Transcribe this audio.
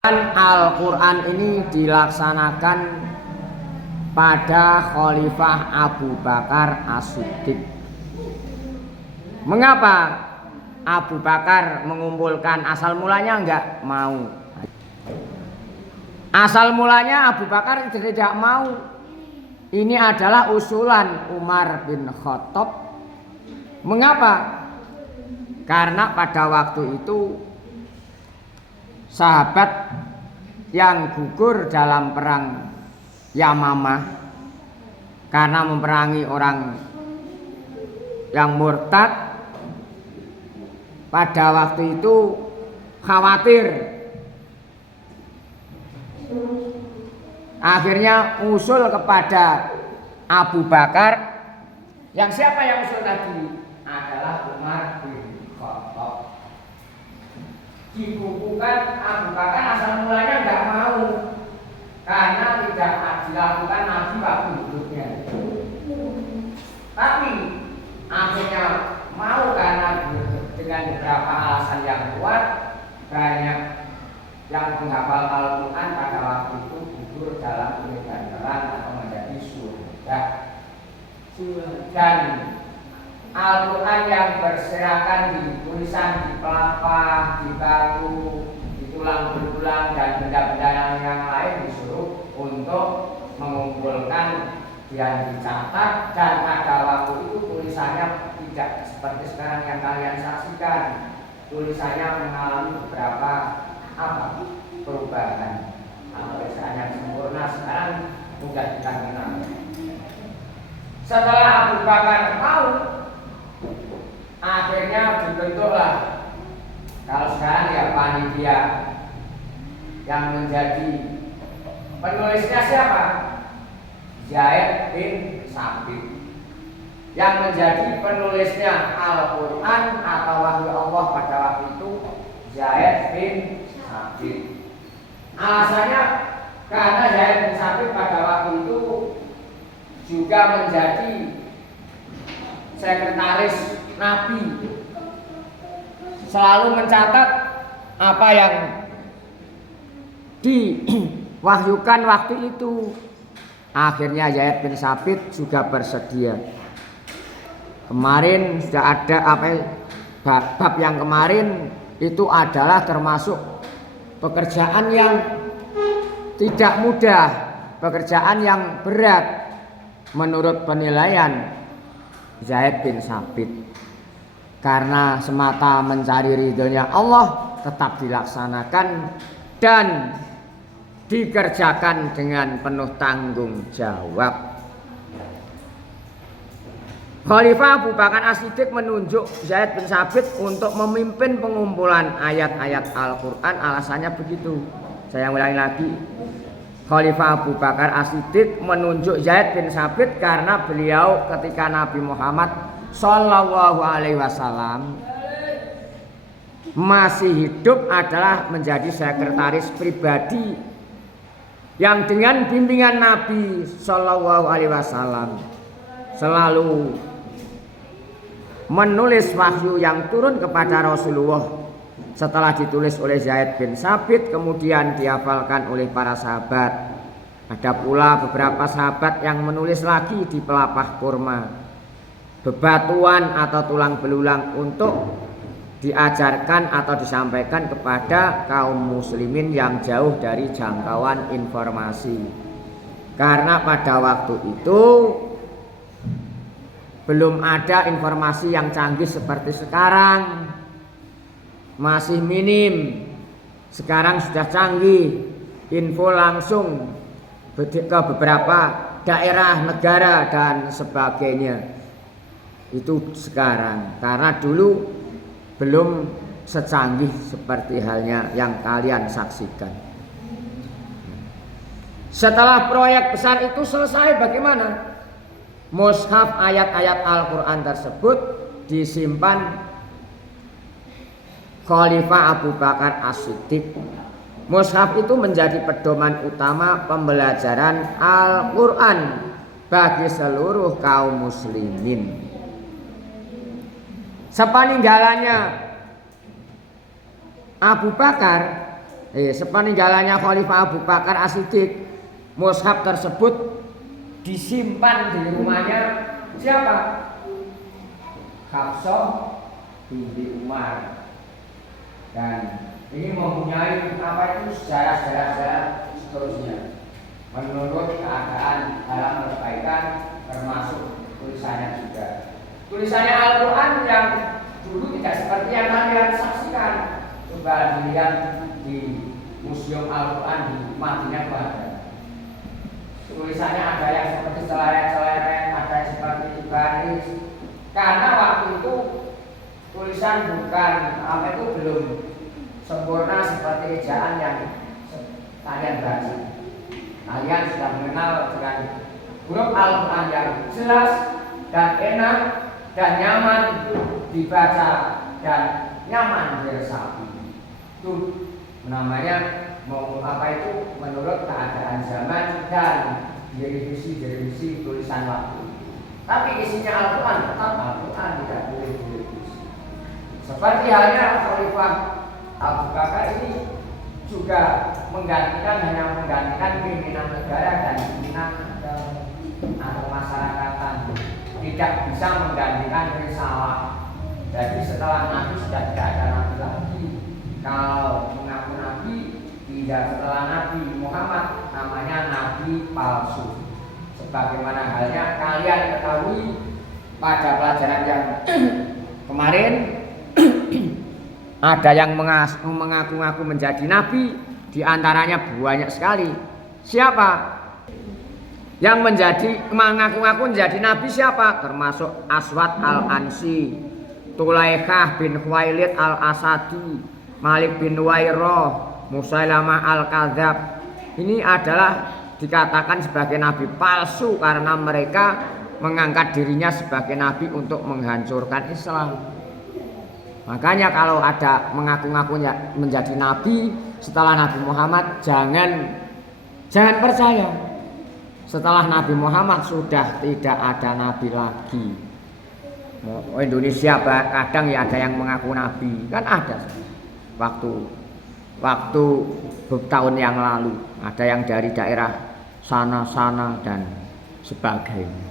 Al-Quran ini dilaksanakan pada Khalifah Abu Bakar As-Siddiq. Mengapa Abu Bakar mengumpulkan? Asal mulanya enggak mau. Asal mulanya Abu Bakar tidak mau. Ini adalah usulan Umar bin Khattab. Mengapa? Karena pada waktu itu sahabat yang gugur dalam perang Yamamah karena memerangi orang yang murtad, pada waktu itu khawatir. Akhirnya usul kepada Abu Bakar. Yang siapa yang usul tadi? Adalah Umar bin Khattab. Dikukuhkan Abu Bakar asal mulanya enggak mau karena tidak dilakukan Nabi waktu hidupnya. Tapi akhirnya mau karena dengan beberapa alasan yang kuat. Banyak yang menghafal Al-Quran pada waktu itu gugur dalam medan perang atau menjadi syuhada. Dan Al-Quran yang berserakan di tulisan, di pelapa, di batu, di tulang belulang dan benda-benda yang lain disuruh untuk mengumpulkan dan dicatat. Dan pada waktu itu tulisannya tidak seperti sekarang yang kalian saksikan. Tulisannya mengalami beberapa perubahan. Tulisan yang sempurna sekarang mudah kita kenal. Setelah Abu Bakar mau, akhirnya dibentuklah, kalau sekarang ya panitia, yang menjadi penulisnya siapa? Zaid bin Sabit. Yang menjadi penulisnya Al-Quran atau wahyu Allah pada waktu itu Zaid bin Sabit. Alasannya karena Zaid bin Sabit pada waktu itu juga menjadi sekretaris Nabi, selalu mencatat apa yang diwahyukan waktu itu. Akhirnya Zaid bin Sabit juga bersedia. Kemarin sudah ada bab yang kemarin itu adalah termasuk pekerjaan yang tidak mudah, pekerjaan yang berat menurut penilaian Zaid bin Sabit. Karena semata mencari ridhonya Allah tetap dilaksanakan dan dikerjakan dengan penuh tanggung jawab. Khalifah Abu Bakar As-Siddiq menunjuk Zaid bin Sabit untuk memimpin pengumpulan ayat-ayat Al-Quran. Alasannya begitu. Saya ulangi lagi. Khalifah Abu Bakar As-Siddiq menunjuk Zaid bin Sabit karena beliau ketika Nabi Muhammad Sallallahu Alaihi Wasallam masih hidup adalah menjadi sekretaris pribadi yang dengan bimbingan Nabi Sallallahu Alaihi Wasallam selalu menulis wahyu yang turun kepada Rasulullah. Setelah ditulis oleh Zaid bin Sabit, kemudian dihafalkan oleh para sahabat. Ada pula beberapa sahabat yang menulis lagi di pelapah kurma, bebatuan atau tulang belulang untuk diajarkan atau disampaikan kepada kaum muslimin yang jauh dari jangkauan informasi. Karena pada waktu itu belum ada informasi yang canggih seperti sekarang, masih minim. Sekarang sudah canggih, info langsung ke beberapa daerah, negara dan sebagainya. Itu sekarang, karena dulu belum secanggih seperti halnya yang kalian saksikan. Setelah proyek besar itu selesai, bagaimana? Mushaf ayat-ayat Al-Quran tersebut disimpan Khalifah Abu Bakar As-Siddiq. Mushaf itu menjadi pedoman utama pembelajaran Al-Quran bagi seluruh kaum muslimin. Sepeninggalannya Abu Bakar, sepeninggalannya Khalifah Abu Bakar As-Siddiq, mushaf tersebut disimpan di rumahnya siapa? Hafsah binti Umar. Dan ini mempunyai apa itu sejarah-sejarah seterusnya. Menurut keadaan dalam perbaikan termasuk tulisannya juga. Tulisannya Al-Quran yang dulu tidak seperti yang kalian saksikan. Coba dilihat di Museum Al-Quran di Madinah ada. Tulisannya ada yang seperti seleret-seleret, ada yang seperti baris. Karena waktu itu tulisan bukan apa itu belum sempurna seperti ejaan yang kalian baca. Kalian sudah mengenal dengan huruf Al-Quran yang jelas dan enak dan nyaman dibaca dan nyaman diresapi. Itu namanya mau apa itu menurut keadaan zaman dan direvisi tulisan waktu. Tapi isinya Al-Quran tetap Al-Quran, tidak boleh direvisi. Seperti halnya Khalifah Abu Bakar ini juga hanya menggantikan pimpinan negara dan pimpinan atau masyarakatan, tidak bisa menggantikan risalah. Jadi setelah Nabi sudah tidak ada Nabi lagi. Kalau mengaku Nabi, tidak setelah Nabi Muhammad, namanya Nabi palsu. Sebagaimana halnya kalian ketahui pada pelajaran yang kemarin ada yang mengaku-ngaku menjadi nabi, diantaranya banyak sekali. Siapa yang mengaku-ngaku menjadi nabi siapa? Termasuk Aswad Al-Ansi, Tulaikah bin Khuwailid Al-Asadi, Malik bin Nuwairah, Musailamah Al-Kadzab. Ini adalah dikatakan sebagai nabi palsu karena mereka mengangkat dirinya sebagai nabi untuk menghancurkan Islam. Makanya kalau ada mengaku-ngakunya menjadi nabi setelah Nabi Muhammad, jangan percaya. Setelah Nabi Muhammad sudah tidak ada nabi lagi. Indonesia kadang ya ada yang mengaku nabi, kan ada. Waktu tahun yang lalu ada yang dari daerah sana dan sebagainya.